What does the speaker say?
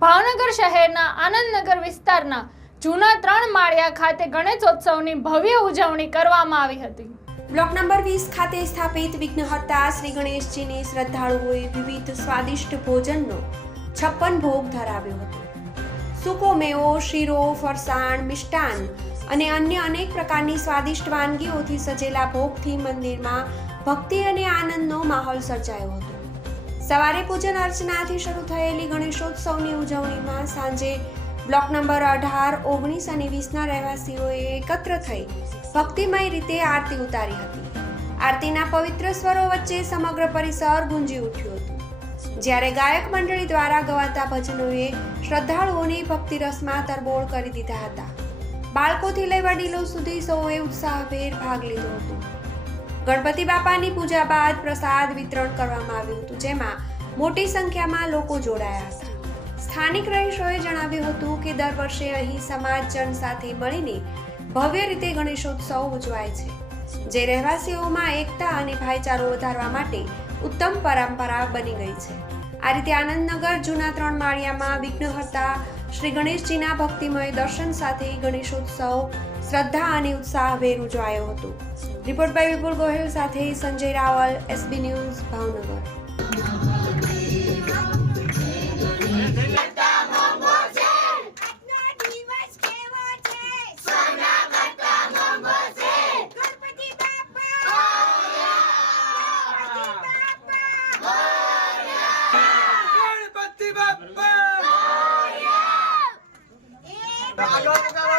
ભાવનગર શહેરના આનંદનગર વિસ્તારના જૂના ત્રણ માળિયા ખાતે ગણેશોત્સવની ભવ્ય ઉજવણી કરવામાં આવી હતી. બ્લોક નંબર વીસ ખાતે સ્થાપિત વિઘ્નહર્તા શ્રી ગણેશજીની શ્રદ્ધાળુઓએ વિવિધ સ્વાદિષ્ટ ભોજનનો છપ્પન ભોગ ધરાવ્યો હતો. સૂકો મેવો, શીરો, ફરસાણ, મિષ્ટાન અને અન્ય અનેક પ્રકારની સ્વાદિષ્ટ વાનગીઓથી સજેલા ભોગથી મંદિરમાં ભક્તિ અને આનંદનો માહોલ સર્જાયો હતો. સવારે પૂજન અર્ચનાથી શરૂ થયેલી ગણેશોત્સવની ઉજવણીમાં સાંજે બ્લોક નંબર અઢાર, ઓગણીસ અને વીસના રહેવાસીઓએ એકત્ર થઈ ભક્તિમય રીતે આરતી ઉતારી હતી. આરતીના પવિત્ર સ્વરો વચ્ચે સમગ્ર પરિસર ગુંજી ઉઠ્યું હતું. જ્યારે ગાયક મંડળી દ્વારા ગવાતા ભજનોએ શ્રદ્ધાળુઓની ભક્તિરસમાં તરબોળ કરી દીધા હતા. બાળકોથી લઈ વડીલો સુધી સૌએ ઉત્સાહભેર ભાગ લીધો હતો. ગણપતિ બાપાની પૂજા બાદ પ્રસાદ વિતરણ કરવામાં આવ્યું હતું, જેમાં મોટી સંખ્યામાં લોકો જોડાયા હતા. સ્થાનિક રહીશોએ જણાવ્યું હતું કે દર વર્ષે અહીં સમાજજન સાથે મળીને ભવ્ય રીતે ગણેશોત્સવ ઉજવાય છે, જે રહેવાસીઓમાં એકતા અને ભાઈચારો વધારવા માટે ઉત્તમ પરંપરા બની ગઈ છે. આ રીતે આનંદનગર જૂના ત્રણ માળિયામાં વિઘ્નહર્તા શ્રી ગણેશજીના ભક્તિમય દર્શન સાથે ગણેશોત્સવ શ્રદ્ધા અને ઉત્સાહભેર ઉજવાયો હતો. રિપોર્ટ બાય વિપુલ ગોહિલ સાથે સંજય રાવલ એસબી ન્યૂઝ ભાવનગર. આજનો